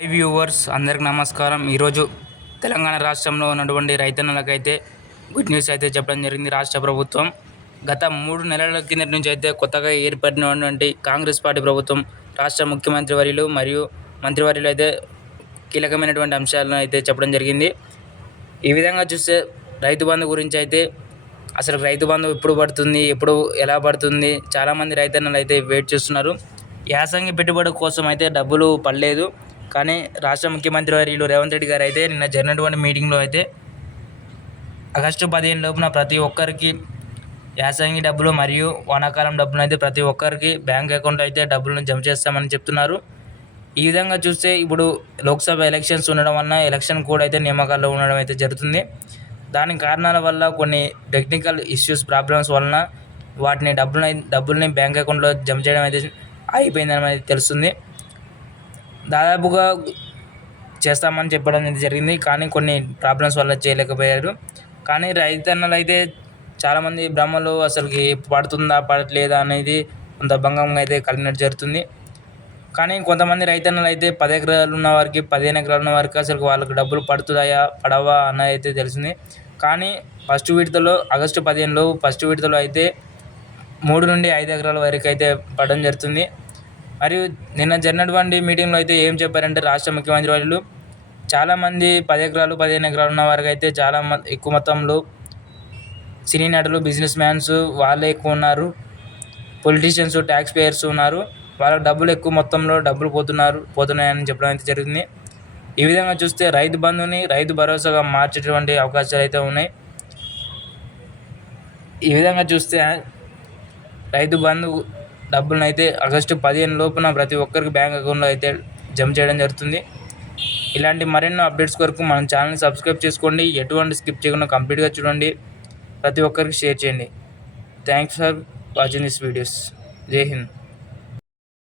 High viewers అందరికి నమస్కారం. ఈరోజు తెలంగాణ రాష్ట్రంలో ఉన్నటువంటి రైతన్నలకైతే గుడ్ న్యూస్ అయితే చెప్పడం జరిగింది. రాష్ట్ర ప్రభుత్వం గత 3 నెలల కిందటి నుంచి అయితే కొత్తగా ఏర్పడినటువంటి కాంగ్రెస్ పార్టీ ప్రభుత్వం రాష్ట్ర ముఖ్యమంత్రి వర్యులు మరియు మంత్రివర్యులు అయితే కీలకమైనటువంటి అంశాలను అయితే చెప్పడం జరిగింది. ఈ విధంగా చూస్తే రైతు బంధు గురించి అయితే అసలు రైతు బంధు ఎప్పుడు పడుతుంది, ఎప్పుడు ఎలా పడుతుంది, చాలామంది రైతన్నలు అయితే వెయిట్ చేస్తున్నారు. యాసంగి పెట్టుబడి కోసం అయితే డబ్బులు పడలేదు. కానీ రాష్ట్ర ముఖ్యమంత్రి వర్యులు రేవంత్ రెడ్డి గారు అయితే నిన్న జరిగినటువంటి మీటింగ్లో అయితే ఆగస్టు 15 లోపున ప్రతి ఒక్కరికి యాసంగి డబ్బులు మరియు వానాకాలం డబ్బులు అయితే ప్రతి ఒక్కరికి బ్యాంక్ అకౌంట్ అయితే డబ్బులను జమ చేస్తామని చెప్తున్నారు. ఈ విధంగా చూస్తే ఇప్పుడు లోక్సభ ఎలక్షన్స్ ఉండడం వలన ఎలక్షన్ కోడ్ అయితే నియామకాల్లో ఉండడం అయితే జరుగుతుంది. దాని కారణాల వల్ల కొన్ని టెక్నికల్ ఇష్యూస్ ప్రాబ్లమ్స్ వలన వాటిని డబ్బుల్ని బ్యాంక్ అకౌంట్లో జమ చేయడం అయితే అయిపోయిందని అయితే తెలుస్తుంది. దాదాపుగా చేస్తామని చెప్పడం అయితే జరిగింది. కానీ కొన్ని ప్రాబ్లమ్స్ వల్ల చేయలేకపోయారు. కానీ రైతన్నలు అయితే చాలామంది భ్రమలు అసలుకి పడుతుందా పడట్లేదా అనేది కొంత భంగంగా అయితే కలిగినట్టు జరుగుతుంది. కానీ కొంతమంది రైతన్నలు అయితే 10 ఎకరాలు ఉన్న వారికి 15 ఎకరాలు ఉన్న వారికి అసలు వాళ్ళకి డబ్బులు పడుతున్నాయా పడవా అన్నది అయితే తెలిసింది. కానీ ఫస్ట్ విడతలో ఆగస్టు 15లో ఫస్ట్ విడతలో అయితే 3 నుండి 5 ఎకరాల వరకు అయితే పడడం జరుగుతుంది. మరియు నిన్న జరిగినటువంటి మీటింగ్లో అయితే ఏం చెప్పారంటే రాష్ట్ర ముఖ్యమంత్రి వాళ్ళు చాలామంది 10 ఎకరాలు 15 ఎకరాలు ఉన్న వారికి అయితే చాలా ఎక్కువ మొత్తంలో సినీ నటులు, బిజినెస్ మ్యాన్స్ వాళ్ళే ఎక్కువ ఉన్నారు. పొలిటీషియన్స్, ట్యాక్స్ పేయర్స్ ఉన్నారు. వాళ్ళకి డబ్బులు ఎక్కువ మొత్తంలో పోతున్నాయని చెప్పడం అయితే జరిగింది. ఈ విధంగా చూస్తే రైతు బంధుని రైతు భరోసాగా మార్చేటువంటి అవకాశాలు అయితే ఉన్నాయి. ఈ విధంగా చూస్తే రైతు బంధు డబ్బులను అయితే ఆగస్టు 15 లోపున ప్రతి ఒక్కరికి బ్యాంక్ అకౌంట్లో అయితే జమ చేయడం జరుగుతుంది. ఇలాంటి మరెన్నో అప్డేట్స్ కొరకు మన ఛానల్ని సబ్స్క్రైబ్ చేసుకోండి. ఎటువంటి స్కిప్ చేయకుండా కంప్లీట్గా చూడండి. ప్రతి ఒక్కరికి షేర్ చేయండి. Thanks for watching this videos. జై హింద్.